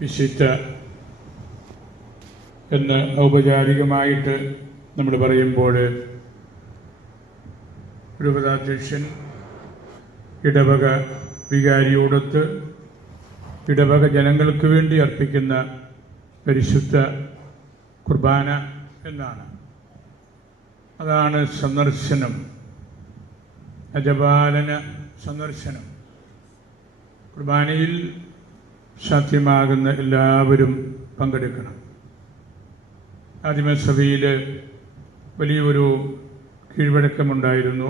വിശുദ്ധ എന്ന് ഔപചാരികമായിട്ട് നമ്മൾ പറയുമ്പോൾ രൂപതാധ്യക്ഷൻ ഇടവക വികാരിയോടൊത്ത് ഇടവക ജനങ്ങൾക്ക് വേണ്ടി അർപ്പിക്കുന്ന പരിശുദ്ധ കുർബാന എന്നാണ്. അതാണ് സന്ദർശനം, അജപാലന സന്ദർശനം. കുർബാനയിൽ സാധ്യമാകുന്ന എല്ലാവരും പങ്കെടുക്കണം. ആദിമസഭയിൽ വലിയൊരു കീഴ്വഴക്കമുണ്ടായിരുന്നു.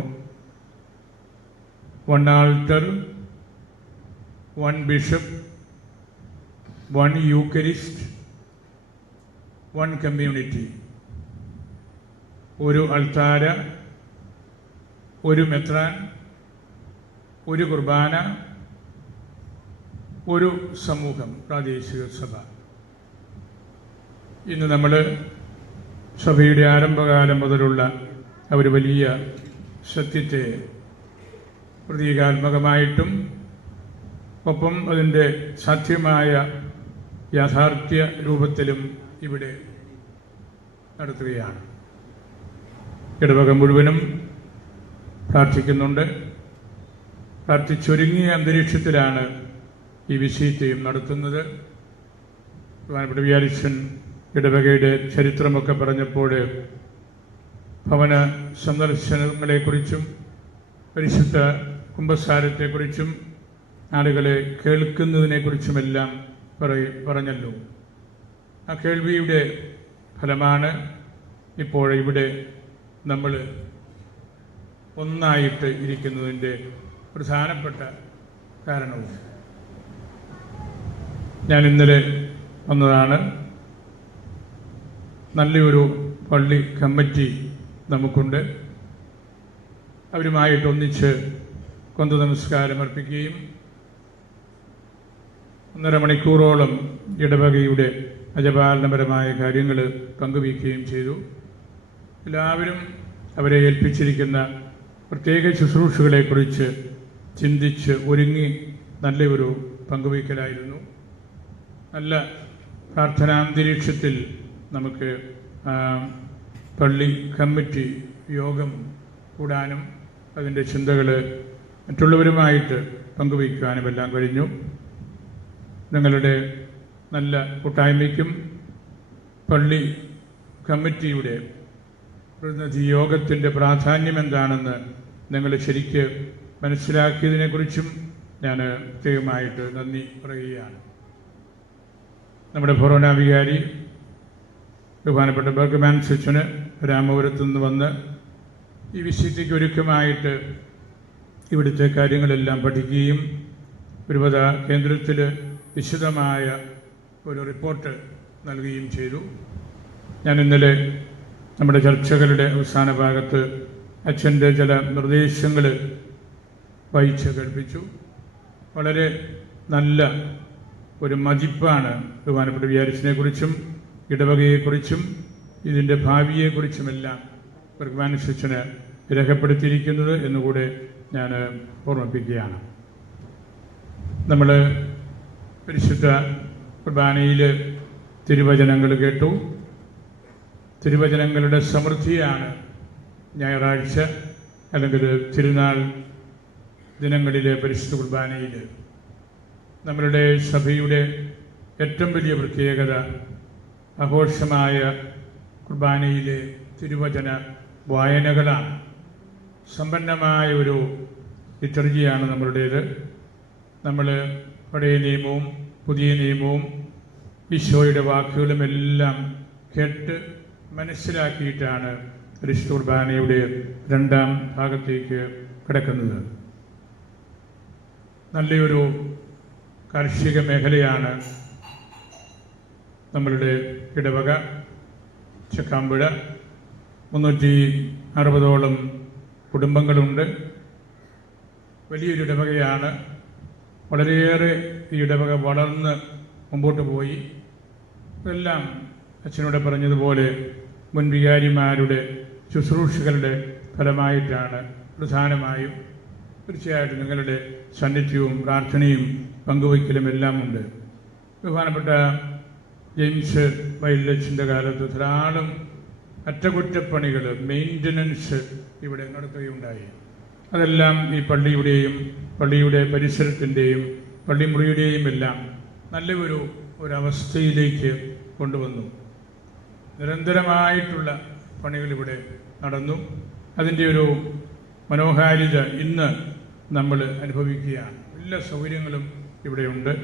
1 altar, 1 bishop, 1 Eucharist, 1 community. ഒരു അൾത്താര, ഒരു മെത്രാൻ, ഒരു കുർബാന, ഒരു സമൂഹം, പ്രാദേശിക സഭ. ഇന്ന് നമ്മൾ സഭയുടെ ആരംഭകാലം മുതലുള്ള ഒരു വലിയ സത്യത്തെ പ്രതീകാത്മകമായിട്ടും ഒപ്പം അതിൻ്റെ സാധ്യമായ യാഥാർത്ഥ്യ രൂപത്തിലും ഇവിടെ നടത്തുകയാണ്. ഇടവക മുഴുവനും പ്രാർത്ഥിക്കുന്നുണ്ട്. പ്രാർത്ഥിച്ചൊരുങ്ങിയ അന്തരീക്ഷത്തിലാണ് ഈ വിശുദ്ധിയും നടത്തുന്നത്. ബഹുമാനപ്പെട്ട വികാരിയച്ഛൻ ഇടവകയുടെ ചരിത്രമൊക്കെ പറഞ്ഞപ്പോൾ ഭവന സന്ദർശനങ്ങളെക്കുറിച്ചും പരിശുദ്ധ കുമ്പസാരത്തെക്കുറിച്ചും ആളുകളെ കേൾക്കുന്നതിനെക്കുറിച്ചുമെല്ലാം പറഞ്ഞല്ലോ. ആ കേൾവിയുടെ ഫലമാണ് ഇപ്പോൾ ഇവിടെ നമ്മൾ ഒന്നായിട്ട് ഇരിക്കുന്നതിൻ്റെ പ്രധാനപ്പെട്ട കാരണവും. ഞാൻ ഇന്നലെ വന്നതാണ്. നല്ലൊരു പള്ളി കമ്മിറ്റി നമുക്കുണ്ട്. അവരുമായിട്ടൊന്നിച്ച് കൊന്ത നമസ്കാരം അർപ്പിക്കുകയും 1.5 മണിക്കൂറോളം ഇടവകയുടെ അജപാലനപരമായ കാര്യങ്ങൾ പങ്കുവയ്ക്കുകയും ചെയ്തു. എല്ലാവരും അവരെ ഏൽപ്പിച്ചിരിക്കുന്ന പ്രത്യേക ശുശ്രൂഷകളെക്കുറിച്ച് ചിന്തിച്ച് ഒരുങ്ങി നല്ലൊരു പങ്കുവയ്ക്കലായിരുന്നു. നല്ല പ്രാർത്ഥനാന്തരീക്ഷത്തിൽ നമുക്ക് പള്ളി കമ്മിറ്റി യോഗം കൂടാനും അതിൻ്റെ ചിന്തകൾ മറ്റുള്ളവരുമായിട്ട് പങ്കുവയ്ക്കാനും എല്ലാം കഴിഞ്ഞു. നിങ്ങളുടെ നല്ല കൂട്ടായ്മയ്ക്കും പള്ളി കമ്മിറ്റിയുടെ പ്രതിനിധി യോഗത്തിൻ്റെ പ്രാധാന്യം എന്താണെന്ന് നിങ്ങൾ ശരിക്ക് മനസ്സിലാക്കിയതിനെക്കുറിച്ചും ഞാൻ പ്രത്യേകമായിട്ട് നന്ദി പറയുകയാണ്. നമ്മുടെ ഫൊറോന വികാരി ബഹുമാനപ്പെട്ട ബർഗ്മാൻ സിച്ചന് രാമപുരത്തു നിന്ന് വന്ന് ഈ വിശുദ്ധിക്ക് ഒരുക്കമായിട്ട് ഇവിടുത്തെ കാര്യങ്ങളെല്ലാം പഠിക്കുകയും രൂപത കേന്ദ്രത്തിൽ വിശദമായ ഒരു റിപ്പോർട്ട് നൽകുകയും ചെയ്തു. ഞാൻ ഇന്നലെ നമ്മുടെ ചർച്ചകളുടെ അവസാന ഭാഗത്ത് അച്ഛൻ്റെ ചില നിർദ്ദേശങ്ങൾ വായിച്ച് കേൾപ്പിച്ചു. വളരെ നല്ല ഒരു മതിപ്പാണ് ബഹുമാനപ്പെട്ട വികാരിയച്ഛനെക്കുറിച്ചും ഇടവകയെക്കുറിച്ചും ഇതിൻ്റെ ഭാവിയെക്കുറിച്ചുമെല്ലാം ബർഗ്മാൻ സിച്ചന് രേഖപ്പെടുത്തിയിരിക്കുന്നത് എന്നുകൂടെ ഞാൻ ഓർമ്മിപ്പിക്കുകയാണ്. നമ്മൾ പരിശുദ്ധ കുർബാനയിൽ തിരുവചനങ്ങൾ കേട്ടു. തിരുവചനങ്ങളുടെ സമൃദ്ധിയാണ് ഞായറാഴ്ച അല്ലെങ്കിൽ തിരുനാൾ ദിനങ്ങളിലെ പരിശുദ്ധ കുർബാനയിൽ. നമ്മളുടെ സഭയുടെ ഏറ്റവും വലിയ പ്രത്യേകത ആഘോഷമായ കുർബാനയിലെ തിരുവചന വായനകളാണ്. സമ്പന്നമായ ഒരു ലിറ്റർജിയാണ് നമ്മളുടേത്. നമ്മൾ പഴയ നിയമവും പുതിയ നിയമവും ഈശോയുടെ വാക്കുകളും എല്ലാം കേട്ട് മനസ്സിലാക്കിയിട്ടാണ് പരിശുദ്ധ കുർബാനയുടെ 2ാം ഭാഗത്തേക്ക് കിടക്കുന്നത്. നല്ലൊരു കാർഷിക മേഖലയാണ് നമ്മളുടെ ഇടവക. ചക്കാമ്പുഴ 360ഓളം കുടുംബങ്ങളുണ്ട്. വലിയൊരു ഇടവകയാണ്. വളരെയേറെ ഈ ഇടവക വളർന്ന് മുമ്പോട്ട് പോയി. ഇതെല്ലാം അച്ഛനോട് പറഞ്ഞതുപോലെ മുൻ വികാരിമാരുടെ ശുശ്രൂഷകളുടെ ഫലമായിട്ടാണ് പ്രധാനമായും. തീർച്ചയായിട്ടും നിങ്ങളുടെ സാന്നിധ്യവും പ്രാർത്ഥനയും പങ്കുവയ്ക്കലും എല്ലാം ഉണ്ട്. ബഹുമാനപ്പെട്ട ജെയിംസ് വൈൽഡച്ചിൻ്റെ കാലത്ത് ധാരാളം അറ്റകുറ്റപ്പണികൾ, മെയിൻ്റനൻസ് ഇവിടെ നടത്തുകയുണ്ടായി. അതെല്ലാം ഈ പള്ളിയുടെയും പള്ളിയുടെ പരിസരത്തിൻ്റെയും പള്ളിമുറിയുടെയും എല്ലാം നല്ല ഒരവസ്ഥയിലേക്ക് കൊണ്ടുവന്നു. നിരന്തരമായിട്ടുള്ള പണികൾ ഇവിടെ നടന്നു. അതിൻ്റെ ഒരു മനോഹാരിത ഇന്ന് നമ്മൾ അനുഭവിക്കുകയാണ്. എല്ലാ സൗകര്യങ്ങളും ഇവിടെയുണ്ട്.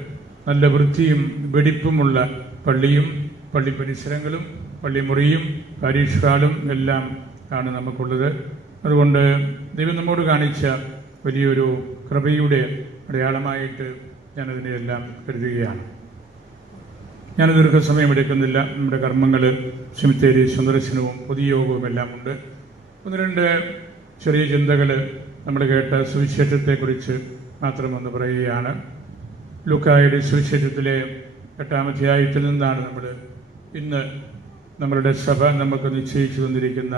നല്ല വൃത്തിയും വെടിപ്പുമുള്ള പള്ളിയും പള്ളി പരിസരങ്ങളും പള്ളിമുറിയും പാരീഷ് ഹാളും എല്ലാം ആണ് നമുക്കുള്ളത്. അതുകൊണ്ട് ദൈവം നമ്മോട് കാണിച്ച വലിയൊരു കൃപയുടെ അടയാളമായിട്ട് ഞാനതിനെയെല്ലാം കരുതുകയാണ്. ഞാൻ ദീർഘസമയമെടുക്കുന്നില്ല. നമ്മുടെ കർമ്മങ്ങൾ, സെമിത്തേരി സന്ദർശനവും പൊതുയോഗവും എല്ലാം ഉണ്ട്. ഒന്ന് രണ്ട് ചെറിയ ചിന്തകൾ നമ്മൾ കേട്ട സുവിശേഷത്തെക്കുറിച്ച് മാത്രമൊന്ന് പറയുകയാണ്. ലൂക്കായുടെ സുവിശേഷത്തിലെ 8-ാം അധ്യായത്തിൽ നിന്നാണ് നമ്മൾ ഇന്ന് നമ്മളുടെ സഭ നമുക്ക് നിശ്ചയിച്ചു തന്നിരിക്കുന്ന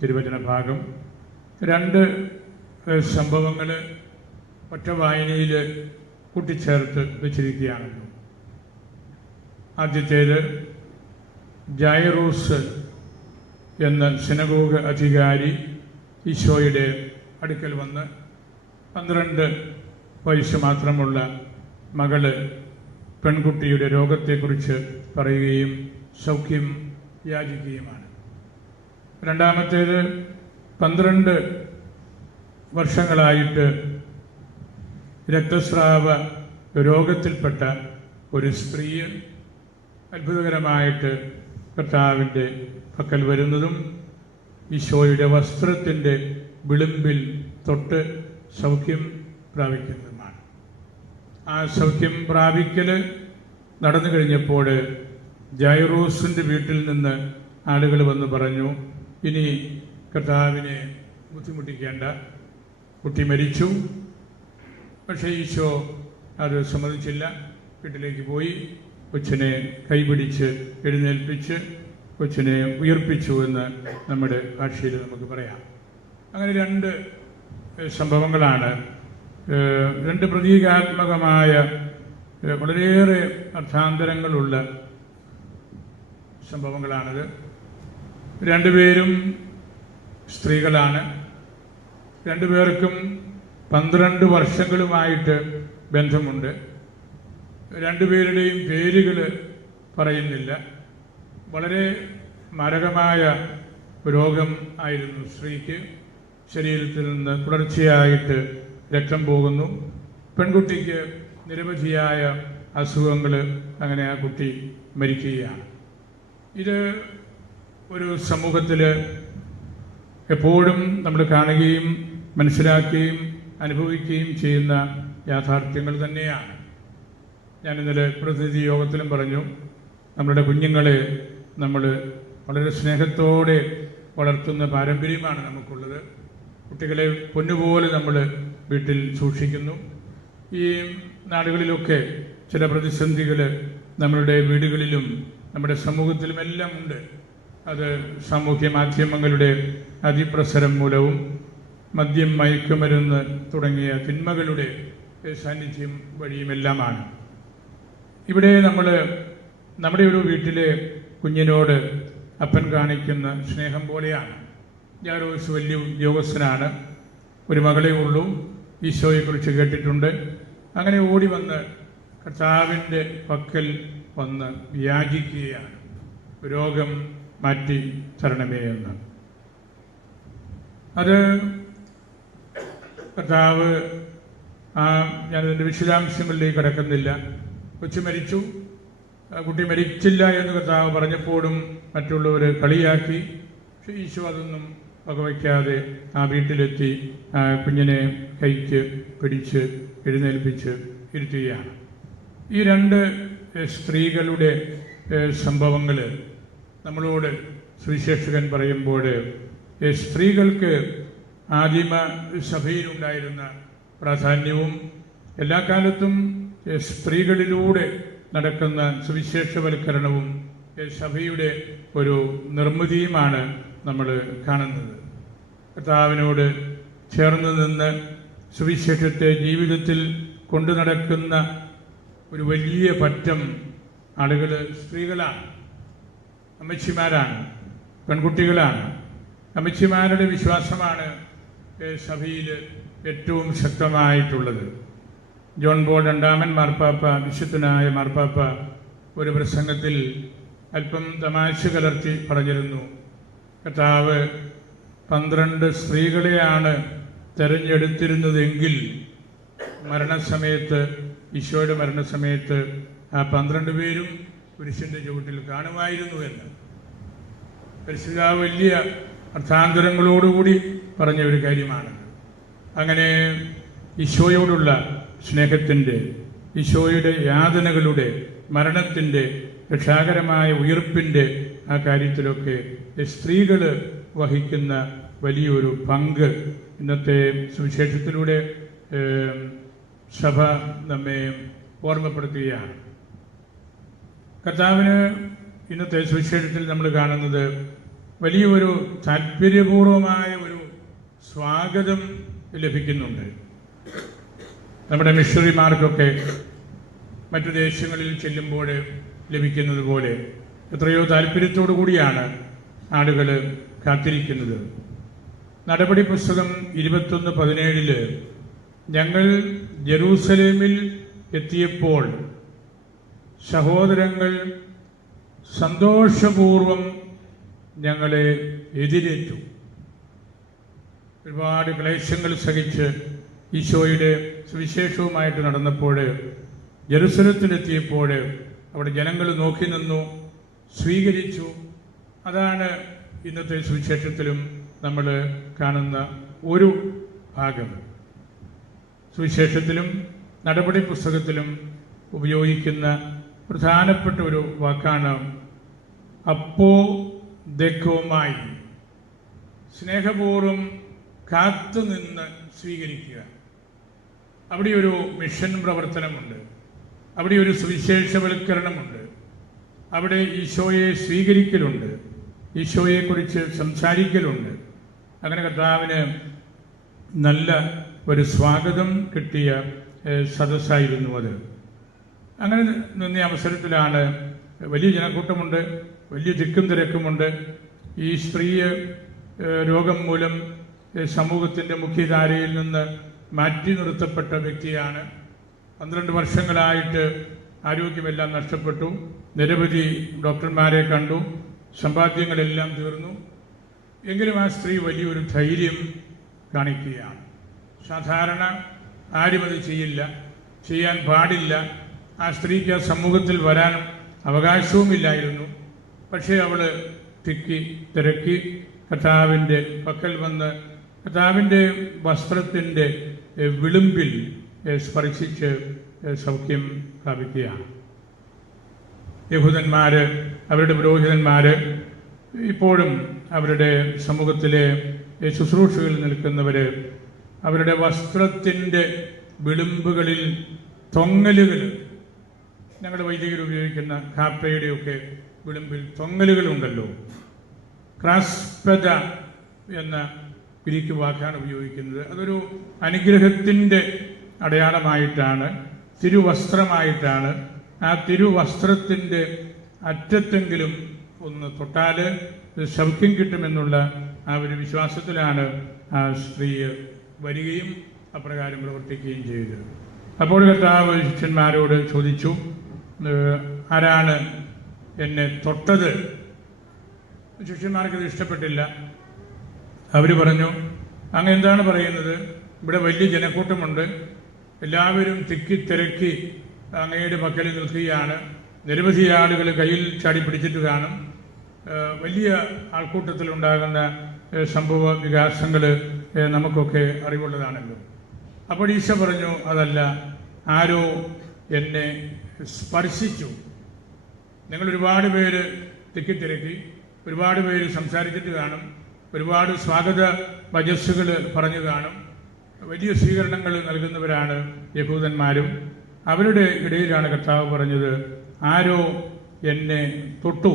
തിരുവചന ഭാഗം. 2 സംഭവങ്ങൾ ഒറ്റ വായനയിൽ കൂട്ടിച്ചേർത്ത് വെച്ചിരിക്കുകയാണല്ലോ. ആദ്യത്തേത്, ജൈറൂസ് എന്ന സിനഗോഗ് അധികാരി ഈശോയുടെ അടുക്കൽ വന്ന് 12 വയസ്സ് മാത്രമുള്ള മകള് പെൺകുട്ടിയുടെ രോഗത്തെക്കുറിച്ച് പറയുകയും സൗഖ്യം യാചിക്കുകയുമാണ്. രണ്ടാമത്തേത്, 12 വർഷങ്ങളായിട്ട് രക്തസ്രാവ രോഗത്തിൽപ്പെട്ട ഒരു സ്ത്രീ അത്ഭുതകരമായിട്ട് കർത്താവിൻ്റെ പക്കൽ വരുന്നതും ഈശോയുടെ വസ്ത്രത്തിൻ്റെ വിളിമ്പിൽ തൊട്ട് സൗഖ്യം പ്രാപിക്കുന്നതുമാണ്. ആ സൗഖ്യം പ്രാപിക്കൽ നടന്നു കഴിഞ്ഞപ്പോൾ ജൈറൂസിൻ്റെ വീട്ടിൽ നിന്ന് ആളുകൾ വന്ന് പറഞ്ഞു, ഇനി കർത്താവിനെ ബുദ്ധിമുട്ടിക്കേണ്ട, കുട്ടി മരിച്ചു. പക്ഷേ ഈശോ അത് സമ്മതിച്ചില്ല. വീട്ടിലേക്ക് പോയി കൊച്ചിനെ കൈപിടിച്ച് എഴുന്നേൽപ്പിച്ച് കൊച്ചിനെ ഉയർപ്പിച്ചു എന്ന് നമ്മുടെ ഭാഷയിൽ നമുക്ക് പറയാം. അങ്ങനെ 2 സംഭവങ്ങളാണ്, 2 പ്രതീകാത്മകമായ വളരെയേറെ അർത്ഥാന്തരങ്ങളുള്ള സംഭവങ്ങളാണിത്. 2 പേരും സ്ത്രീകളാണ്. 2 പേർക്കും 12 വർഷങ്ങളുമായിട്ട് ബന്ധമുണ്ട്. 2 പേരുടെയും പേരുകൾ പറയുന്നില്ല. വളരെ മാരകമായ രോഗം ആയിരുന്നു സ്ത്രീക്ക്. ശരീരത്തിൽ നിന്ന് തുടർച്ചയായിട്ട് രക്തം പോകുന്നു. പെൺകുട്ടിക്ക് നിരവധിയായ അസുഖങ്ങൾ. അങ്ങനെ ആ കുട്ടി മരിക്കുകയാണ്. ഇത് ഒരു സമൂഹത്തിൽ എപ്പോഴും നമ്മൾ കാണുകയും മനസ്സിലാക്കുകയും അനുഭവിക്കുകയും ചെയ്യുന്ന യാഥാർത്ഥ്യങ്ങൾ തന്നെയാണ്. ഞാനിന്നലെ പ്രതിനിധി യോഗത്തിലും പറഞ്ഞു, നമ്മുടെ കുഞ്ഞുങ്ങളെ നമ്മൾ വളരെ സ്നേഹത്തോടെ വളർത്തുന്ന പാരമ്പര്യമാണ് നമുക്കുള്ളത്. കുട്ടികളെ പൊന്നുപോലെ നമ്മൾ വീട്ടിൽ സൂക്ഷിക്കുന്നു. ഈ നാടുകളിലൊക്കെ ചില പ്രതിസന്ധികൾ നമ്മളുടെ വീടുകളിലും നമ്മുടെ സമൂഹത്തിലുമെല്ലാം ഉണ്ട്. അത് സാമൂഹ്യ മാധ്യമങ്ങളുടെ അതിപ്രസരം മൂലവും മദ്യം, മയക്കുമരുന്ന് തുടങ്ങിയ തിന്മകളുടെ സാന്നിധ്യം വഴിയുമെല്ലാമാണ്. ഇവിടെ നമ്മുടെ ഒരു വീട്ടിലെ കുഞ്ഞിനോട് അപ്പൻ കാണിക്കുന്ന സ്നേഹം പോലെയാണ്. ജൈറൂസ് വലിയ ഉദ്യോഗസ്ഥനാണ്. ഒരു മകളേ ഉള്ളൂ. ഈശോയെക്കുറിച്ച് കേട്ടിട്ടുണ്ട്. അങ്ങനെ ഓടി വന്ന് കർത്താവിൻ്റെ പക്കൽ വന്ന് യാചിക്കുകയാണ്, രോഗം മാറ്റി തരണമേ എന്ന്. അത് കർത്താവ്, ഞാനതിൻ്റെ വിശദാംശങ്ങളിലേക്ക് കടക്കുന്നില്ല. കൊച്ചു മരിച്ചു, കുട്ടി മരിച്ചില്ല എന്ന് കർത്താവ് പറഞ്ഞപ്പോഴും മറ്റുള്ളവർ കളിയാക്കി. പക്ഷേ ഈശോ അതൊന്നും വകവയ്ക്കാതെ ആ വീട്ടിലെത്തി കുഞ്ഞിനെ കൈക്ക് പിടിച്ച് എഴുന്നേൽപ്പിച്ച് ഇരുത്തുകയാണ്. ഈ 2 സ്ത്രീകളുടെ സംഭവങ്ങൾ നമ്മളോട് സുവിശേഷകൻ പറയുമ്പോൾ സ്ത്രീകൾക്ക് ആദിമ സഭയിലുണ്ടായിരുന്ന പ്രാധാന്യവും എല്ലാ കാലത്തും സ്ത്രീകളിലൂടെ നടക്കുന്ന സുവിശേഷവൽക്കരണവും സഭയുടെ ഒരു നിർമ്മിതിയുമാണ് നമ്മൾ കാണുന്നത്. കർത്താവിനോട് ചേർന്ന് നിന്ന് സുവിശേഷത്തെ ജീവിതത്തിൽ കൊണ്ടു നടക്കുന്ന ഒരു വലിയ പറ്റം ആളുകൾ സ്ത്രീകളാണ്, അമ്മച്ചിമാരാണ്, പെൺകുട്ടികളാണ്. അമ്മച്ചിമാരുടെ വിശ്വാസമാണ് സഭയിൽ ഏറ്റവും ശക്തമായിട്ടുള്ളത്. ജോൺ പോൾ രണ്ടാമൻ മാർപ്പാപ്പ, വിശുദ്ധനായ മാർപ്പാപ്പ, ഒരു പ്രസംഗത്തിൽ അല്പം തമാശ കലർത്തി പറഞ്ഞിരുന്നു, കർത്താവ് 12 സ്ത്രീകളെയാണ് തെരഞ്ഞെടുത്തിരുന്നതെങ്കിൽ മരണസമയത്ത്, ഈശോയുടെ മരണസമയത്ത് ആ 12 പേരും കുരിശിൻ്റെ ചുവട്ടിൽ കാണുമായിരുന്നു എന്ന് പരിശുദ്ധ വലിയ അർത്ഥാന്തരങ്ങളോടുകൂടി പറഞ്ഞ ഒരു കാര്യമാണ്. അങ്ങനെ ഈശോയോടുള്ള സ്നേഹത്തിൻ്റെ, ഈശോയുടെ യാതനകളുടെ, മരണത്തിൻ്റെ, രക്ഷാകരമായ ഉയിർപ്പിൻ്റെ ആ കാര്യത്തിലൊക്കെ സ്ത്രീകൾ വഹിക്കുന്ന വലിയൊരു പങ്ക് ഇന്നത്തെ സുവിശേഷത്തിലൂടെ സഭ നമ്മെ ഓർമ്മപ്പെടുത്തുകയാണ്. കർത്താവിന് ഇന്നത്തെ സുവിശേഷത്തിൽ നമ്മൾ കാണുന്നത് വലിയൊരു താല്പര്യപൂർവമായ ഒരു സ്വാഗതം ലഭിക്കുന്നുണ്ട്. നമ്മുടെ മിഷണറിമാർക്കൊക്കെ മറ്റു ദേശങ്ങളിൽ ചെല്ലുമ്പോൾ ലഭിക്കുന്നത് പോലെ എത്രയോ താല്പര്യത്തോടു കൂടിയാണ് ആളുകൾ കാത്തിരിക്കുന്നത്. നടപടി പുസ്തകം 21:17 ഞങ്ങൾ ജെറൂസലേമിൽ എത്തിയപ്പോൾ സഹോദരങ്ങൾ സന്തോഷപൂർവം ഞങ്ങളെ എതിരേറ്റു. ഒരുപാട് ക്ലേശങ്ങൾ സഹിച്ച് ഈശോയുടെ സുവിശേഷവുമായിട്ട് നടന്നപ്പോൾ ജെറുസലത്തിലെത്തിയപ്പോൾ അവിടെ ജനങ്ങൾ നോക്കി നിന്നു, സ്വീകരിച്ചു. അതാണ് ഇന്നത്തെ സുവിശേഷത്തിലും നമ്മൾ കാണുന്ന ഒരു ഭാഗം. സുവിശേഷത്തിലും നടപടി പുസ്തകത്തിലും ഉപയോഗിക്കുന്ന പ്രധാനപ്പെട്ട ഒരു വാക്കാണ് അപ്പോ ദെക്കോമായി, സ്നേഹപൂർവ്വം കാത്തുനിന്ന് സ്വീകരിക്കുക. അവിടെ ഒരു മിഷൻ പ്രവർത്തനമുണ്ട്, അവിടെ ഒരു സുവിശേഷവൽക്കരണമുണ്ട്, അവിടെ ഈശോയെ സ്വീകരിക്കലുണ്ട്, ഈശോയെക്കുറിച്ച് സംസാരിക്കലുണ്ട്. അങ്ങനെ കർത്താവിന് നല്ല ഒരു സ്വാഗതം കിട്ടിയ സദസ്സായിരുന്നു അത്. അങ്ങനെ നിന്ന അവസരത്തിലാണ് വലിയ ജനക്കൂട്ടമുണ്ട്, വലിയ തിക്കും തിരക്കുമുണ്ട്. ഈ സ്ത്രീ രോഗം മൂലം സമൂഹത്തിൻ്റെ മുഖ്യധാരയിൽ നിന്ന് മാറ്റി നിർത്തപ്പെട്ട വ്യക്തിയാണ്. 12 വർഷങ്ങളായിട്ട് ആരോഗ്യമെല്ലാം നഷ്ടപ്പെട്ടു. നിരവധി ഡോക്ടർമാരെ കണ്ടു, സമ്പാദ്യങ്ങളെല്ലാം തീർന്നു. എങ്കിലും ആ സ്ത്രീ വലിയൊരു ധൈര്യം കാണിക്കുകയാണ്. സാധാരണ ആരും അത് ചെയ്യില്ല, ചെയ്യാൻ പാടില്ല. ആ സ്ത്രീക്ക് ആ സമൂഹത്തിൽ വരാൻ അവകാശവുമില്ലായിരുന്നു. പക്ഷേ അവൾ തിക്കി തിരക്കി കർത്താവിൻ്റെ പക്കൽ വന്ന് കർത്താവിൻ്റെ വസ്ത്രത്തിൻ്റെ വിളിമ്പിൽ സ്പർശിച്ച് സൗഖ്യം പ്രാപിക്കുകയാണ്. യഹൂദന്മാർ, അവരുടെ പുരോഹിതന്മാർ ഇപ്പോഴും അവരുടെ സമൂഹത്തിലെ ശുശ്രൂഷകളിൽ നിൽക്കുന്നവർ അവരുടെ വസ്ത്രത്തിൻ്റെ വിളിമ്പുകളിൽ തൊങ്ങലുകൾ, ഞങ്ങളുടെ വൈദികർ ഉപയോഗിക്കുന്ന കാപ്പയുടെയൊക്കെ വിളിമ്പിൽ തൊങ്ങലുകളുണ്ടല്ലോ, ക്രാസ്പെദ എന്ന ഗ്രീക്ക് വാക്കാണ് ഉപയോഗിക്കുന്നത്. അതൊരു അനുഗ്രഹത്തിൻ്റെ അടയാളമായിട്ടാണ്, തിരുവസ്ത്രമായിട്ടാണ്. ആ തിരുവസ്ത്രത്തിൻ്റെ അറ്റത്തെങ്കിലും ഒന്ന് തൊട്ടാൽ സൗഖ്യം കിട്ടുമെന്നുള്ള ആ ഒരു വിശ്വാസത്തിലാണ് ആ സ്ത്രീ വരികയും അപ്രകാരം പ്രവർത്തിക്കുകയും ചെയ്തത്. അപ്പോൾ കർത്താവ് ശിഷ്യന്മാരോട് ചോദിച്ചു, ആരാണ് എന്നെ തൊട്ടത്? ശിഷ്യന്മാർക്കത് ഇഷ്ടപ്പെട്ടില്ല. അവർ പറഞ്ഞു, അങ്ങ് എന്താണ് പറയുന്നത്? ഇവിടെ വലിയ ജനക്കൂട്ടമുണ്ട്, എല്ലാവരും തിക്കി തിരക്കി അങ്ങയുടെ പക്കൽ നിൽക്കുകയാണ്. നിരവധി ആളുകൾ കയ്യിൽ ചാടി പിടിച്ചിട്ട് കാണും. വലിയ ആൾക്കൂട്ടത്തിലുണ്ടാകുന്ന സംഭവ വികാസങ്ങൾ നമുക്കൊക്കെ അറിവുള്ളതാണല്ലോ. അപ്പോൾ ഈശോ പറഞ്ഞു, അതല്ല, ആരോ എന്നെ സ്പർശിച്ചു. നിങ്ങൾ ഒരുപാട് പേര് തിക്കിത്തിരക്കി, ഒരുപാട് പേര് സംസാരിച്ചിട്ട് കാണും, ഒരുപാട് സ്വാഗത വചസ്സുകൾ പറഞ്ഞു കാണും. വലിയ സ്വീകരണങ്ങൾ നൽകുന്നവരാണ് യഹൂദന്മാരും. അവരുടെ ഇടയിലാണ് കർത്താവ് പറഞ്ഞത്, ആരോ എന്നെ തൊട്ടു,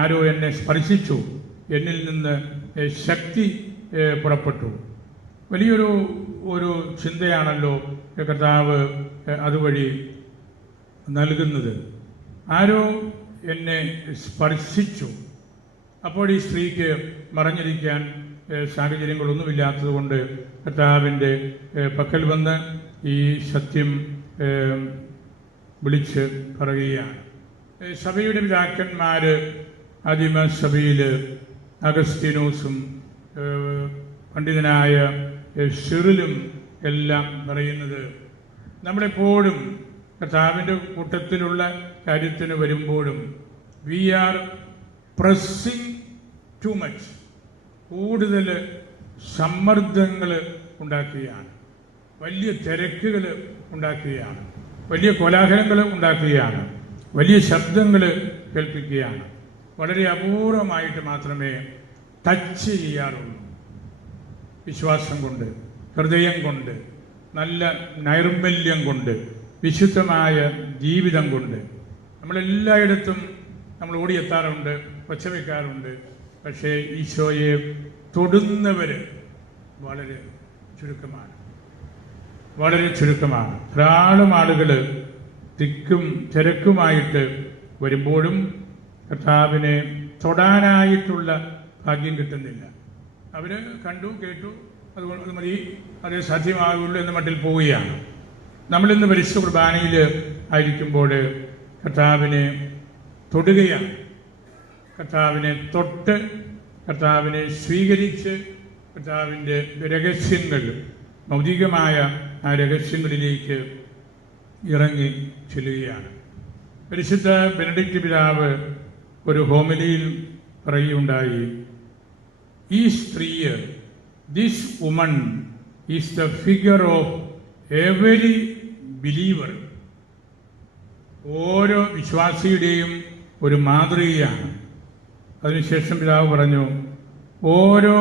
ആരോ എന്നെ സ്പർശിച്ചു, എന്നിൽ നിന്ന് ശക്തി പുറപ്പെട്ടു. വലിയൊരു ചിന്തയാണല്ലോ കർത്താവ് അതുവഴി നൽകുന്നത്. ആരോ എന്നെ സ്പർശിച്ചു. അപ്പോൾ ഈ സ്ത്രീക്ക് മറഞ്ഞിരിക്കാൻ സാഹചര്യങ്ങളൊന്നുമില്ലാത്തതുകൊണ്ട് കർത്താവിൻ്റെ പക്കൽ വന്ന് ഈ സത്യം വിളിച്ച് പറയുകയാണ്. സഭയുടെ പിതാക്കന്മാർ ആദിമസഭയിൽ അഗസ്തീനോസും പണ്ഡിതനായ സിറിലും എല്ലാം പറയുന്നത്, നമ്മളെപ്പോഴും കർത്താവിൻ്റെ കൂട്ടത്തിലുള്ള കാര്യത്തിന് വരുമ്പോഴും we are pressing too much, കൂടുതൽ സമ്മർദ്ദങ്ങൾ ഉണ്ടാക്കുകയാണ്, വലിയ തിരക്കുകൾ ഉണ്ടാക്കുകയാണ്, വലിയ കോലാഹലങ്ങൾ ഉണ്ടാക്കുകയാണ്, വലിയ ശബ്ദങ്ങൾ കേൾപ്പിക്കുകയാണ്. വളരെ അപൂർവമായിട്ട് മാത്രമേ ടച്ച് ചെയ്യാറുള്ളൂ. വിശ്വാസം കൊണ്ട്, ഹൃദയം കൊണ്ട്, നല്ല നൈർമല്യം കൊണ്ട്, വിശുദ്ധമായ ജീവിതം കൊണ്ട് നമ്മളെല്ലായിടത്തും നമ്മൾ ഓടിയെത്താറുണ്ട്, ഒച്ചവെക്കാറുണ്ട്. പക്ഷേ ഈശോയെ തൊടുന്നവർ വളരെ ചുരുക്കമാണ്, വളരെ ചുരുക്കമാണ്. ധാരാളം ആളുകൾ തിക്കും തിരക്കുമായിട്ട് വരുമ്പോഴും കർത്താവിനെ തൊടാനായിട്ടുള്ള ഭാഗ്യം കിട്ടുന്നില്ല. അവർ കണ്ടു കേട്ടു, അതുകൊണ്ട് അത് മതി, അതേ സാധ്യമാകുള്ളൂ എന്ന മട്ടിൽ പോവുകയാണ്. നമ്മളിന്ന് പരിശുദ്ധ കുർബാനയിൽ ആയിരിക്കുമ്പോൾ കർത്താവിനെ തൊടുകയാണ്. കർത്താവിനെ തൊട്ട്, കർത്താവിനെ സ്വീകരിച്ച്, കർത്താവിൻ്റെ രഹസ്യങ്ങൾ, ഭൗതികമായ ആ രഹസ്യങ്ങളിലേക്ക് ഇറങ്ങി ചെല്ലുകയാണ്. പരിശുദ്ധ ബെനഡിക്റ്റ് പിതാവ് ഒരു ഹോമിലിയിൽ പറയുകയുണ്ടായി, ഈ സ്ത്രീ, this woman is the figure of every believer. ഓരോ വിശ്വാസിയുടെയും ഒരു മാതൃകയാണ്. അതിനുശേഷം പിതാവ് പറഞ്ഞു, ഓരോ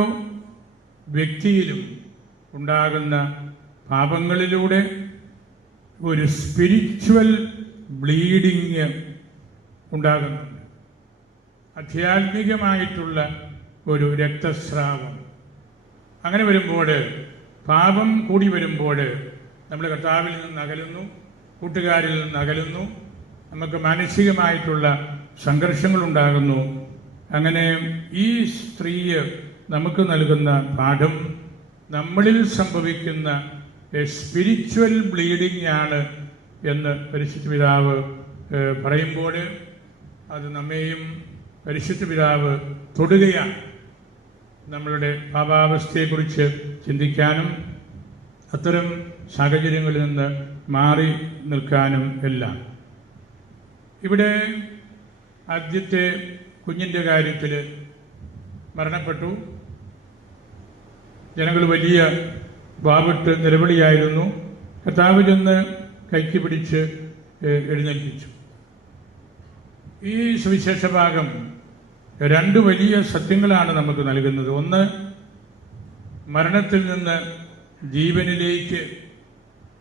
വ്യക്തിയിലും ഉണ്ടാകുന്ന പാപങ്ങളിലൂടെ ഒരു സ്പിരിച്വൽ ബ്ലീഡിങ് ഉണ്ടാകുന്നുണ്ട്, ആധ്യാത്മികമായിട്ടുള്ള ഒരു രക്തസ്രാവം. അങ്ങനെ വരുമ്പോൾ, പാപം കൂടി വരുമ്പോൾ നമ്മൾ കർത്താവിൽ നിന്ന് അകലുന്നു, കൂട്ടുകാരിൽ നിന്ന് അകലുന്നു, നമുക്ക് മാനസികമായിട്ടുള്ള സംഘർഷങ്ങളുണ്ടാകുന്നു. അങ്ങനെ ഈ സ്ത്രീ നമുക്ക് നൽകുന്ന പാഠം നമ്മളിൽ സംഭവിക്കുന്ന സ്പിരിച്വൽ ബ്ലീഡിംഗ് ആണ് എന്ന് പരിശുദ്ധ പിതാവ് പറയുമ്പോൾ അത് നമ്മെയും പരിശുദ്ധ പിതാവ് തൊടുകയാണ്. നമ്മളുടെ പാപാവസ്ഥയെക്കുറിച്ച് ചിന്തിക്കാനും അത്തരം സാഹചര്യങ്ങളിൽ നിന്ന് മാറി നിൽക്കാനും എല്ലാം. ഇവിടെ ആദ്യത്തെ കുഞ്ഞിൻ്റെ കാര്യത്തിൽ മരണപ്പെട്ടു. ജനങ്ങൾ വലിയ വാവിട്ട് നിലവിളിയായിരുന്നു. കർത്താവ് ചെന്ന് കൈക്ക് പിടിച്ച് എഴുന്നേൽപ്പിച്ചു. ഈ സുവിശേഷ ഭാഗം രണ്ട് വലിയ സത്യങ്ങളാണ് നമുക്ക് നൽകുന്നത്. ഒന്ന്, മരണത്തിൽ നിന്ന് ജീവനിലേക്ക്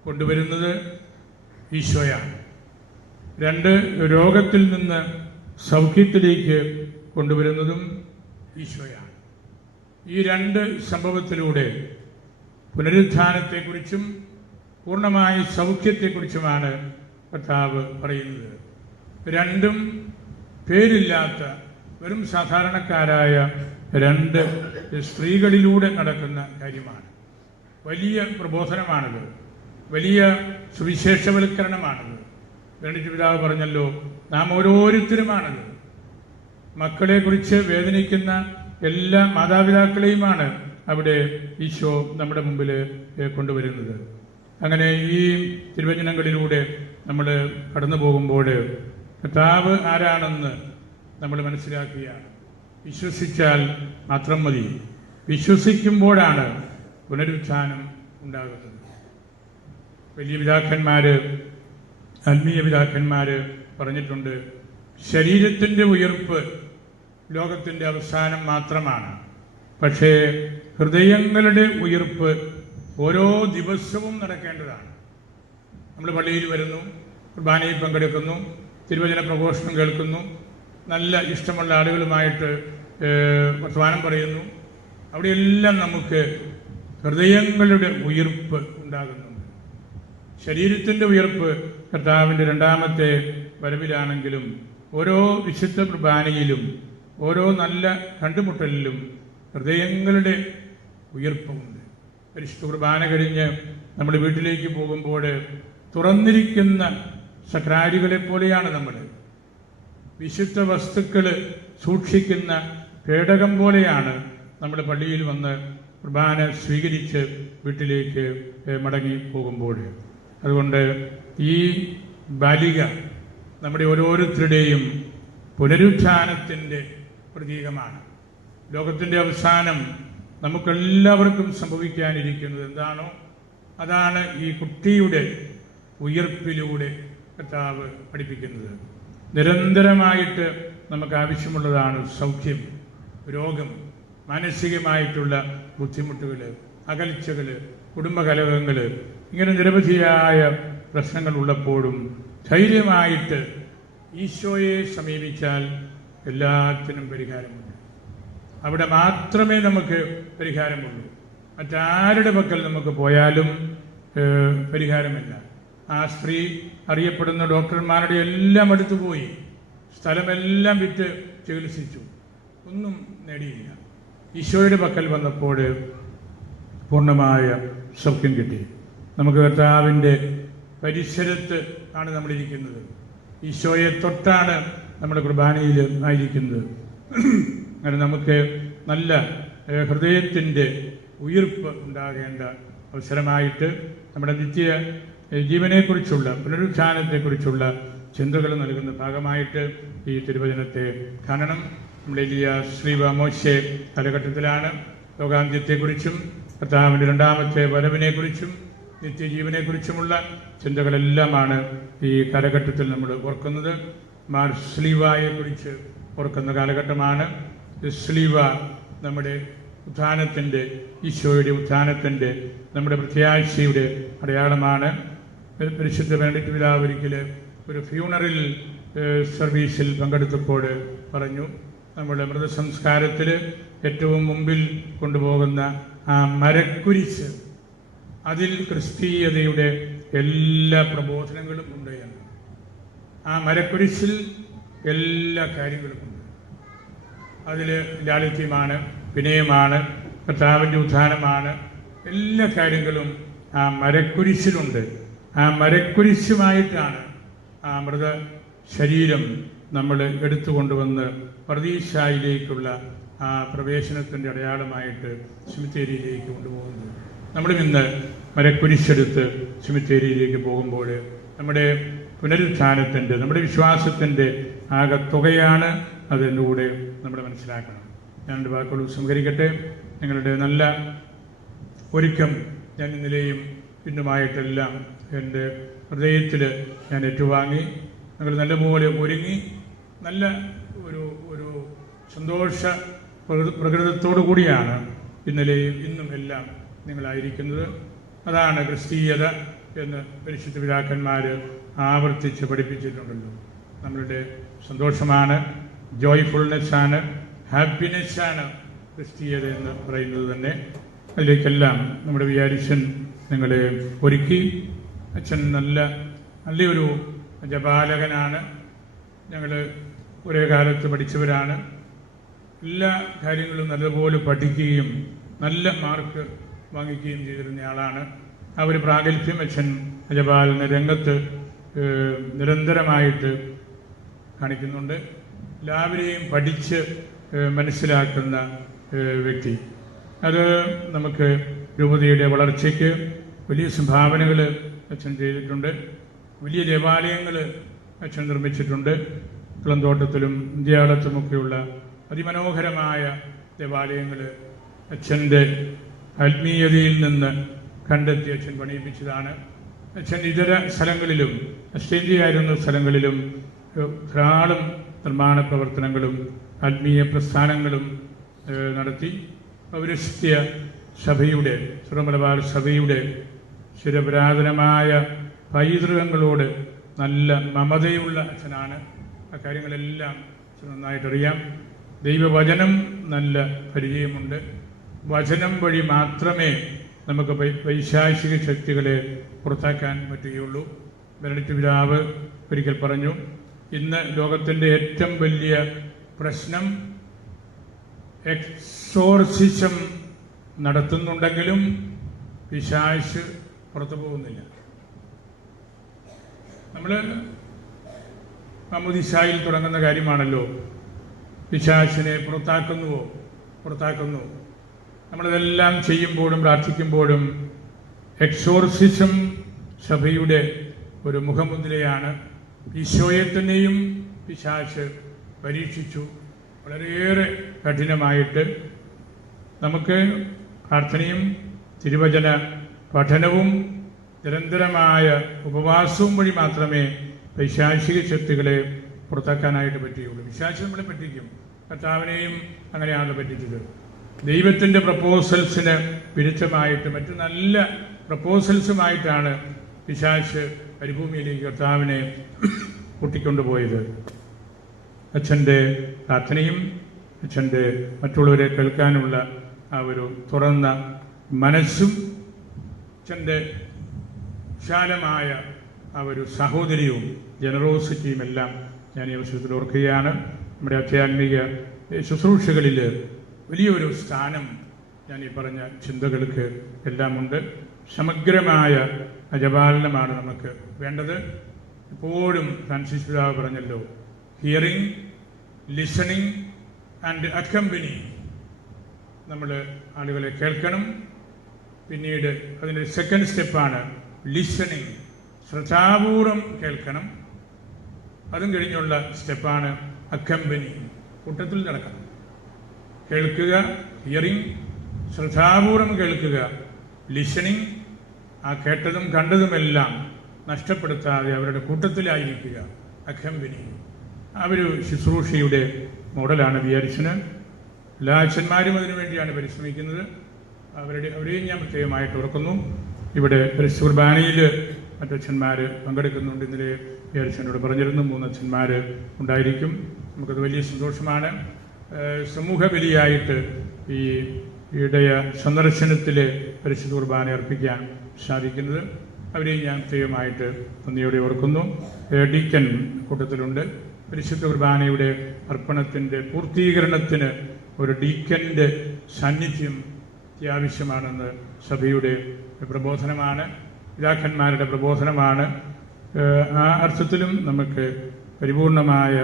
കൊണ്ടുവരുന്നത് ഈശോയാണ്. രണ്ട്, രോഗത്തിൽ നിന്ന് സൗഖ്യത്തിലേക്ക് കൊണ്ടുവരുന്നതും ഈശോയാണ്. ഈ രണ്ട് സംഭവത്തിലൂടെ പുനരുത്ഥാനത്തെക്കുറിച്ചും പൂർണ്ണമായ സൗഖ്യത്തെക്കുറിച്ചുമാണ് കർത്താവ് പറയുന്നത്. രണ്ടും പേരില്ലാത്ത വെറും സാധാരണക്കാരായ രണ്ട് സ്ത്രീകളിലൂടെ നടക്കുന്ന കാര്യമാണ്. വലിയ പ്രബോധനമാണിത്, വലിയ സുവിശേഷവൽക്കരണമാണിത്. ബെനഡിക്റ്റ് പിതാവ് പറഞ്ഞല്ലോ, നാം ഓരോരുത്തരുമാണത്. മക്കളെക്കുറിച്ച് വേദനിക്കുന്ന എല്ലാ മാതാപിതാക്കളെയുമാണ് അവിടെ ഈശോ നമ്മുടെ മുമ്പിൽ കൊണ്ടുവരുന്നത്. അങ്ങനെ ഈ തിരുവചനങ്ങളിലൂടെ നമ്മൾ കടന്നു പോകുമ്പോൾ കർത്താവ് ആരാണെന്ന് നമ്മൾ മനസ്സിലാക്കുകയാണ്. വിശ്വസിച്ചാൽ മാത്രം മതി. വിശ്വസിക്കുമ്പോഴാണ് പുനരുത്ഥാനം ഉണ്ടാകുന്നത്. വലിയ പിതാക്കന്മാർ, ആത്മീയ പിതാക്കന്മാർ പറഞ്ഞിട്ടുണ്ട്, ശരീരത്തിൻ്റെ ഉയർപ്പ് ലോകത്തിൻ്റെ അവസാനം മാത്രമാണ്. പക്ഷേ ഹൃദയങ്ങളുടെ ഉയർപ്പ് ഓരോ ദിവസവും നടക്കേണ്ടതാണ്. നമ്മൾ പള്ളിയിൽ വരുന്നു, കുർബാനയിൽ പങ്കെടുക്കുന്നു, തിരുവചന പ്രഘോഷണം കേൾക്കുന്നു, നല്ല ഇഷ്ടമുള്ള ആളുകളുമായിട്ട് വർത്തമാനം പറയുന്നു. അവിടെയെല്ലാം നമുക്ക് ഹൃദയങ്ങളുടെ ഉയർപ്പ് ഉണ്ടാകുന്നുണ്ട്. ശരീരത്തിൻ്റെ ഉയർപ്പ് കർത്താവിൻ്റെ രണ്ടാമത്തെ വരവിലാണെങ്കിലും ഓരോ വിശുദ്ധ കുർബാനയിലും ഓരോ നല്ല കണ്ടുമുട്ടലിലും ഹൃദയങ്ങളുടെ ഉയർപ്പുണ്ട്. പരിശുദ്ധ കുർബാന കഴിഞ്ഞ് നമ്മൾ വീട്ടിലേക്ക് പോകുമ്പോൾ തുറന്നിരിക്കുന്ന സക്രാരികളെ പോലെയാണ് നമ്മൾ. വിശുദ്ധ വസ്തുക്കൾ സൂക്ഷിക്കുന്ന പേടകം പോലെയാണ് നമ്മൾ പള്ളിയിൽ വന്ന് കുർബാന സ്വീകരിച്ച് വീട്ടിലേക്ക് മടങ്ങി പോകുമ്പോൾ. അതുകൊണ്ട് ഈ ബാലിക നമ്മുടെ ഓരോരുത്തരുടെയും പുനരുത്ഥാനത്തിൻ്റെ പ്രതീകമാണ്. ലോകത്തിൻ്റെ അവസാനം നമുക്കെല്ലാവർക്കും സംഭവിക്കാനിരിക്കുന്നത് എന്താണോ അതാണ് ഈ കുട്ടിയുടെ ഉയർപ്പിലൂടെ കർത്താവ് പഠിപ്പിക്കുന്നത്. നിരന്തരമായിട്ട് നമുക്ക് ആവശ്യമുള്ളതാണ് സൗഖ്യം, രോഗം, മാനസികമായിട്ടുള്ള ബുദ്ധിമുട്ടുകൾ, അകൽച്ചകൾ, കുടുംബകലഹങ്ങൾ, ഇങ്ങനെ നിരവധിയായ പ്രശ്നങ്ങൾ ഉള്ളപ്പോഴും ധൈര്യമായിട്ട് ഈശോയെ സമീപിച്ചാൽ എല്ലാത്തിനും പരിഹാരമുണ്ട്. അവിടെ മാത്രമേ നമുക്ക് പരിഹാരമുള്ളൂ. മറ്റാരുടെ പക്കൽ നമുക്ക് പോയാലും പരിഹാരമില്ല. ആ സ്ത്രീ അറിയപ്പെടുന്ന ഡോക്ടർമാരുടെ എല്ലാം അടുത്ത് പോയി, സ്ഥലമെല്ലാം വിറ്റ് ചികിത്സിച്ചു, ഒന്നും നേടിയില്ല. ഈശോയുടെ പക്കൽ വന്നപ്പോൾ പൂർണ്ണമായ സൗഖ്യം കിട്ടി. നമുക്ക് കർത്താവിൻ്റെ പരിസരത്ത് ആണ് നമ്മളിരിക്കുന്നത്. ഈശോയെ തൊട്ടാണ് നമ്മുടെ കുർബാനയിൽ ആയിരിക്കുന്നത്. അങ്ങനെ നമുക്ക് നല്ല ഹൃദയത്തിൻ്റെ ഉയിർപ്പ് ഉണ്ടാകേണ്ട അവസരമായിട്ട് നമ്മുടെ നിത്യ ജീവനെക്കുറിച്ചുള്ള പുനരുത്ഥാനത്തെക്കുറിച്ചുള്ള ചിന്തകൾ നൽകുന്ന ഭാഗമായിട്ട് ഈ തിരുവചനത്തെ കാണണം. നമ്മുടെ ശ്രീവ മോശെ കാലഘട്ടത്തിലാണ് ലോകാന്ത്യത്തെക്കുറിച്ചും കർത്താവിൻ്റെ രണ്ടാമത്തെ വരവിനെക്കുറിച്ചും നിത്യജീവനെക്കുറിച്ചുമുള്ള ചിന്തകളെല്ലാമാണ് ഈ കാലഘട്ടത്തിൽ നമ്മൾ ഓർക്കുന്നത്. മാർ സ്ലീവായെക്കുറിച്ച് ഓർക്കുന്ന കാലഘട്ടമാണ്. സ്ലീവ നമ്മുടെ ഉത്ഥാനത്തിൻ്റെ, ഈശോയുടെ ഉത്ഥാനത്തിൻ്റെ, നമ്മുടെ പ്രത്യാശയുടെ അടയാളമാണ്. പരിശുദ്ധ ബെനഡിക്ട് പിതാവ് ഒരിക്കൽ ഒരു ഫ്യൂണറൽ സർവീസിൽ പങ്കെടുത്തപ്പോൾ പറഞ്ഞു, നമ്മുടെ മൃതസംസ്കാരത്തിൽ ഏറ്റവും മുമ്പിൽ കൊണ്ടുപോകുന്ന ആ മരക്കുരിശ്, അതിൽ ക്രിസ്തീയതയുടെ എല്ലാ പ്രബോധനങ്ങളും ഉണ്ട് എന്ന്. ആ മരക്കുരിശിൽ എല്ലാ കാര്യങ്ങളും ഉണ്ട്. അതിൽ ലാളിത്യമാണ്, വിനയമാണ്, കർത്താവിൻ്റെ ഉത്ഥാനമാണ്, എല്ലാ കാര്യങ്ങളും ആ മരക്കുരിശിലുണ്ട്. ആ മരക്കുരിശുമായിട്ടാണ് ആ മൃത ശരീരം നമ്മൾ എടുത്തുകൊണ്ടുവന്ന് പർദീസായിലേക്കുള്ള ആ പ്രവേശനത്തിൻ്റെ അടയാളമായിട്ട് സെമിത്തേരിയിലേക്ക് കൊണ്ടുപോകുന്നത്. നമ്മളും ഇന്ന് മരക്കുരിശെടുത്ത് സെമിത്തേരിയിലേക്ക് പോകുമ്പോൾ നമ്മുടെ പുനരുത്ഥാനത്തിൻ്റെ, നമ്മുടെ വിശ്വാസത്തിൻ്റെ ആകത്തുകയാണ് അതിലൂടെ നമ്മൾ മനസ്സിലാക്കണം. ഞാൻ എൻ്റെ വാക്കുകൾ സംഹരിക്കട്ടെ. നിങ്ങളുടെ നല്ല ഒരുക്കം ഞാൻ ഇന്നലെയും ഇന്നുമായിട്ടെല്ലാം എൻ്റെ ഹൃദയത്തിൽ ഞാൻ ഏറ്റുവാങ്ങി. നിങ്ങൾ നല്ലപോലെ ഒരുങ്ങി നല്ല ഒരു സന്തോഷ പ്രകൃതത്തോടു കൂടിയാണ് ഇന്നലെയും ഇന്നും എല്ലാം നിങ്ങളായിരിക്കുന്നത്. അതാണ് ക്രിസ്തീയത എന്ന് പരിശുദ്ധ പിതാക്കന്മാർ ആവർത്തിച്ച് പഠിപ്പിച്ചിട്ടുണ്ടല്ലോ. നമ്മളുടെ സന്തോഷമാണ്, ജോയ്ഫുൾനെസ്സാണ്, ഹാപ്പിനെസ്സാണ് ക്രിസ്തീയത എന്ന് പറയുന്നത് തന്നെ. അതിലേക്കെല്ലാം നമ്മുടെ വിചാരിച്ചൻ നിങ്ങളെ ഒരുക്കി. അച്ഛൻ നല്ലൊരു ജപാലകനാണ്. ഞങ്ങൾ ഒരേ കാലത്ത് പഠിച്ചവരാണ്. എല്ലാ കാര്യങ്ങളും നല്ലപോലെ പഠിക്കുകയും നല്ല മാർക്ക് വാങ്ങിക്കുകയും ചെയ്തിരുന്നയാളാണ്. ആ ഒരു പ്രാഗൽഭ്യം അച്ഛൻ ജപാലന രംഗത്ത് നിരന്തരമായിട്ട് കാണിക്കുന്നുണ്ട്. എല്ലാവരെയും പഠിച്ച് മനസ്സിലാക്കുന്ന വ്യക്തി. അത് നമുക്ക് രൂപതയുടെ വളർച്ചയ്ക്ക് വലിയ സംഭാവനകൾ അച്ഛൻ ചെയ്തിട്ടുണ്ട്. വലിയ ദേവാലയങ്ങൾ അച്ഛൻ നിർമ്മിച്ചിട്ടുണ്ട്. കുളന്തോട്ടത്തിലും ഇന്ത്യാളത്തുമൊക്കെയുള്ള അതിമനോഹരമായ ദേവാലയങ്ങൾ അച്ഛൻ്റെ ആത്മീയതയിൽ നിന്ന് കണ്ടെത്തി അച്ഛൻ പണിയിപ്പിച്ചതാണ്. അച്ഛൻ ഇതര സ്ഥലങ്ങളിലും, അസ്റ്റേന്ത്യയായിരുന്ന സ്ഥലങ്ങളിലും ധാരാളം നിർമ്മാണ പ്രവർത്തനങ്ങളും ആത്മീയ പ്രസ്ഥാനങ്ങളും നടത്തി. പൗരസ്ത്യ സഭയുടെ, സർവമലബാർ സഭയുടെ ചിരപുരാതനമായ പൈതൃകങ്ങളോട് നല്ല മമതയുള്ള അച്ഛനാണ്. ആ കാര്യങ്ങളെല്ലാം നന്നായിട്ടറിയാം. ദൈവവചനം നല്ല പരിചയമുണ്ട്. വചനം വഴി മാത്രമേ നമുക്ക് പൈശാചിക ശക്തികളെ പുറത്താക്കാൻ പറ്റുകയുള്ളൂ. ബെനഡിക്ട് പിതാവ് ഒരിക്കൽ പറഞ്ഞു, ഇന്ന് ലോകത്തിൻ്റെ ഏറ്റവും വലിയ പ്രശ്നം എക്സോർസിസം നടത്തുന്നുണ്ടെങ്കിലും പിശാച് പുറത്തു പോകുന്നില്ല. നമ്മൾ മാമോദീസായിൽ തുടങ്ങുന്ന കാര്യമാണല്ലോ, പിശാചിനെ പുറത്താക്കുന്നു. നമ്മളിതെല്ലാം ചെയ്യുമ്പോഴും പ്രാർത്ഥിക്കുമ്പോഴും എക്സോർസിസം സഭയുടെ ഒരു മുഖമുദ്രയാണ്. ഈശോയെ തന്നെയും പിശാച് പരീക്ഷിച്ചു വളരെയേറെ കഠിനമായിട്ട്. നമുക്ക് പ്രാർത്ഥനയും തിരുവചന പഠനവും നിരന്തരമായ ഉപവാസവും വഴി മാത്രമേ പൈശാചിക ശക്തികളെ പുറത്താക്കാനായിട്ട് പറ്റുകയുള്ളൂ. പിശാച് നമ്മളെ പറ്റിക്കും. കർത്താവിനെയും അങ്ങനെയാണല്ലോ പറ്റിച്ചത്. ദൈവത്തിൻ്റെ പ്രപ്പോസൽസിന് വിരുദ്ധമായിട്ട് മറ്റു നല്ല പ്രപ്പോസൽസുമായിട്ടാണ് പിശാച് മരുഭൂമിയിലേക്ക് കർത്താവിനെ കൂട്ടിക്കൊണ്ടുപോയത്. അച്ഛൻ്റെ പ്രാർത്ഥനയും അച്ഛൻ്റെ മറ്റുള്ളവരെ കേൾക്കാനുള്ള ആ ഒരു തുറന്ന മനസ്സും അച്ഛൻ്റെ വിശാലമായ ആ ഒരു സാഹോദര്യവും ജനറോസിറ്റിയും എല്ലാം ഞാൻ ഈ അവസരത്തിൽ ഓർക്കുകയാണ്. നമ്മുടെ ആധ്യാത്മിക ശുശ്രൂഷകളിൽ വലിയൊരു സ്ഥാനം ഞാൻ ഈ പറഞ്ഞ ചിന്തകൾക്ക് എല്ലാമുണ്ട്. സമഗ്രമായ അജപാലനമാണ് നമുക്ക് വേണ്ടത്. എപ്പോഴും ഫ്രാൻസിസ് പിതാവ് പറഞ്ഞല്ലോ, ഹിയറിംഗ്, ലിസണിങ് ആൻഡ് അക്കമ്പനിങ്. നമ്മൾ ആളുകളെ കേൾക്കണം. പിന്നീട് അതിൻ്റെ സെക്കൻഡ് സ്റ്റെപ്പാണ് ലിസണിങ്, ശ്രദ്ധാപൂർവം കേൾക്കണം. അതും കഴിഞ്ഞുള്ള സ്റ്റെപ്പാണ് അക്കമ്പനിങ്, കൂട്ടത്തിൽ നടക്കണം. കേൾക്കുക, ഹിയറിംഗ്, ശ്രദ്ധാപൂർവം കേൾക്കുക. ലിസണിങ്, ആ കേട്ടതും കണ്ടതുമെല്ലാം നഷ്ടപ്പെടുത്താതെ അവരുടെ കൂട്ടത്തിലായിരിക്കുക. അക്കമ്പനിങ്, ആ ഒരു ശുശ്രൂഷയുടെ മോഡലാണ് വിയാരിച്ചന്. എല്ലാ അച്ഛന്മാരും അതിനു വേണ്ടിയാണ് പരിശ്രമിക്കുന്നത്. അവരെയും ഞാൻ പ്രത്യേകമായിട്ട് ഓർക്കുന്നു. ഇവിടെ പരിശുദ്ധ കുർബാനയിൽ മറ്റച്ഛന്മാർ പങ്കെടുക്കുന്നുണ്ട്. ഇന്നലെ വിയാരിച്ചനോട് പറഞ്ഞിരുന്നു 3 അച്ഛന്മാർ ഉണ്ടായിരിക്കും. നമുക്കത് വലിയ സന്തോഷമാണ്. സമൂഹ ബലിയായിട്ട് ഈ ഇടയ സന്ദർശനത്തിൽ പരിശുദ്ധ കുർബാന അർപ്പിക്കാൻ സാധിക്കുന്നത്. അവരെയും ഞാൻ പ്രത്യേകമായിട്ട് നന്ദിയോടെ ഓർക്കുന്നു. ഡീക്കൻ കൂട്ടത്തിലുണ്ട്. പരിശുദ്ധ കുർബാനയുടെ അർപ്പണത്തിൻ്റെ പൂർത്തീകരണത്തിന് ഒരു ഡീക്കൻ്റെ സാന്നിധ്യം അത്യാവശ്യമാണെന്ന് സഭയുടെ പ്രബോധനമാണ്, പിതാക്കന്മാരുടെ പ്രബോധനമാണ്. ആ അർത്ഥത്തിലും നമുക്ക് പരിപൂർണമായ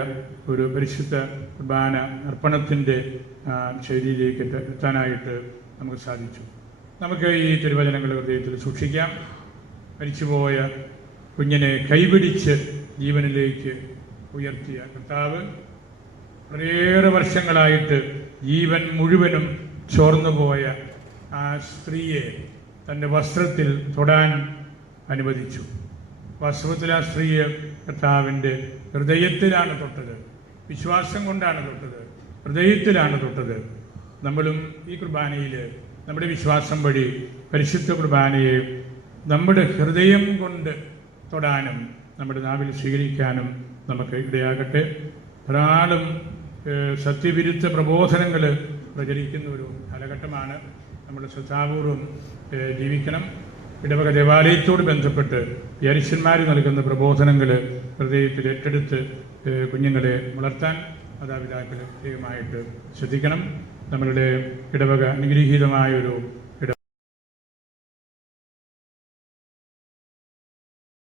ഒരു പരിശുദ്ധ കുർബാന അർപ്പണത്തിൻ്റെ ശൈലിയിലേക്ക് എത്താനായിട്ട് നമുക്ക് സാധിച്ചു. നമുക്ക് ഈ തിരുവചനങ്ങൾ ഹൃദയത്തിൽ സൂക്ഷിക്കാം. മരിച്ചുപോയ കുഞ്ഞിനെ കൈപിടിച്ച് ജീവനിലേക്ക് ഉയർത്തിയ കർത്താവ് വളരെയേറെ വർഷങ്ങളായിട്ട് ജീവൻ മുഴുവനും ചോർന്നുപോയ ആ സ്ത്രീയെ തൻ്റെ വസ്ത്രത്തിൽ തൊടാൻ അനുവദിച്ചു. വാസ്തവത്തിൽ ആ സ്ത്രീയെ കർത്താവിൻ്റെ ഹൃദയത്തിലാണ് തൊട്ടത്. വിശ്വാസം കൊണ്ടാണ് തൊട്ടത്, ഹൃദയത്തിലാണ് തൊട്ടത്. നമ്മളും ഈ കുർബാനയിൽ നമ്മുടെ വിശ്വാസം വഴി പരിശുദ്ധ കുർബാനയെ നമ്മുടെ ഹൃദയം കൊണ്ട് തൊടാനും നമ്മുടെ നാവിൽ സ്വീകരിക്കാനും നമുക്ക് ഇടയാകട്ടെ. ധാരാളം സത്യവിരുദ്ധ പ്രബോധനങ്ങൾ പ്രചരിക്കുന്ന ഒരു കാലഘട്ടമാണ്. നമ്മൾ ശ്രദ്ധാപൂർവം ജീവിക്കണം. ഇടവക ദേവാലയത്തോട് ബന്ധപ്പെട്ട് യാരിഷ്യന്മാർ നൽകുന്ന പ്രബോധനങ്ങൾ ഹൃദയത്തിൽ ഏറ്റെടുത്ത് കുഞ്ഞുങ്ങളെ വളർത്താൻ മാതാപിതാക്കൾ പ്രത്യേകമായിട്ട് ശ്രദ്ധിക്കണം. നമ്മളുടെ ഇടവക അനുഗ്രഹീതമായൊരു